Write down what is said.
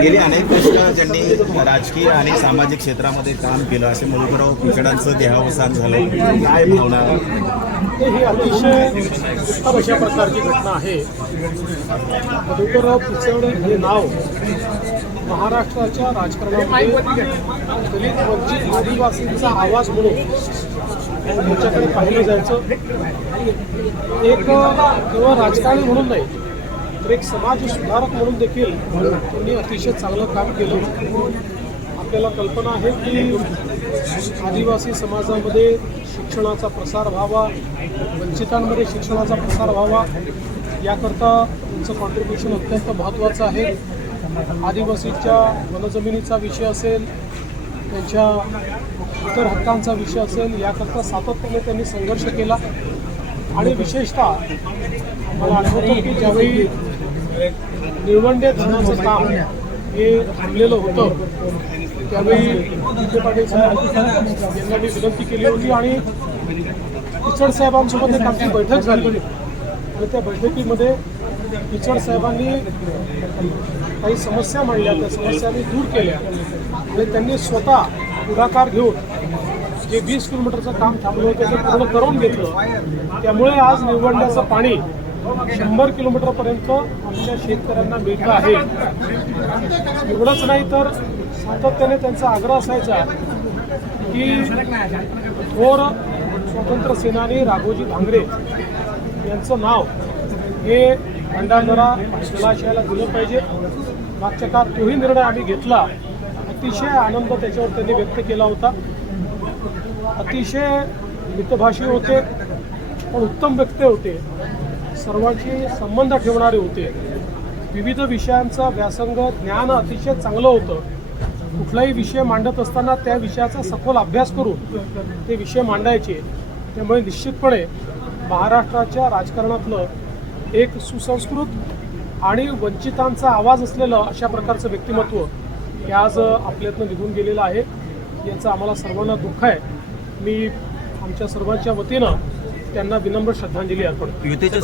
गेली अनेक वर्ष ज्यांनी राजकीय आणि सामाजिक क्षेत्रामध्ये काम केलं असे मधुकरराव पिचडांचं देहावसान झालं. काय भावना? ही अतिशय उत्तम अशा प्रकारची घटना आहे मधुकरराव पिचड हे नाव महाराष्ट्राच्या राजकारणामध्ये दलित वंचित आदिवासींचा आवाज म्हणून त्यांच्याकडे पाहिलं जायचं. एक केवळ राजकारणी म्हणून नाही तर एक समाज सुधारक म्हणून देखील त्यांनी अतिशय चांगलं काम केलं. आपल्याला कल्पना आहे की आदिवासी समाजामध्ये शिक्षणाचा प्रसार व्हावा वंचितांमध्ये शिक्षणाचा प्रसार व्हावा याकरता त्यांचं कॉन्ट्रीब्युशन अत्यंत महत्त्वाचं आहे. आदिवासीच्या वनजमिनीचा विषय असेल त्यांच्या इतर हक्कांचा विषय असेल याकरता सातत्याने त्यांनी संघर्ष केला. आणि विशेषतः मला आठवतं की ज्यावेळी निळवंडे धरणाचं काम हे थांबलेलं होतं. त्यावेळी विखे पाटील साहेब यांना मी विनंती केली होती आणि किचड साहेबांसोबत एक आमची बैठक झाली. आणि त्या बैठकीमध्ये किचड साहेबांनी काही समस्या मांडल्या. त्या समस्यांनी दूर केल्या. आणि त्यांनी स्वतः पुढाकार घेऊन जे वीस किलोमीटरचं काम थांबलं होतं ते पूर्ण करून घेतलं. त्यामुळे आज निवडण्याचं पाणी शंभर किलोमीटरपर्यंत आमच्या शेतकऱ्यांना मिळतं आहे. एवढंच नाही तर सातत्याने त्यांचा आग्रह असायचा की थोर स्वतंत्र सेनानी राघोजी भांगरे यांचं नाव हे भंडारदरा जलाशयाला दिलं पाहिजे. मागच्या काळात तोही निर्णय आम्ही घेतला. अतिशय आनंद त्याच्यावर त्यांनी व्यक्त केला होता. अतिशय मितभाषी होते पण उत्तम व्यक्ते होते. सर्वांशी संबंध ठेवणारे होते. विविध विषयांचा व्यासंग ज्ञान अतिशय चांगलं होतं. कुठलाही विषय मांडत असताना त्या विषयाचा सखोल अभ्यास करून ते विषय मांडायचे. त्यामुळे निश्चितपणे महाराष्ट्राच्या राजकारणातलं एक सुसंस्कृत आणि वंचितांचा आवाज असलेलं अशा प्रकारचं व्यक्तिमत्व हे आज आपल्यातनं निघून गेलेलं आहे. याचं आम्हाला सर्वांना दुःख आहे. मी आमच्या सर्वांच्या वतीनं त्यांना विनम्र श्रद्धांजली अर्पण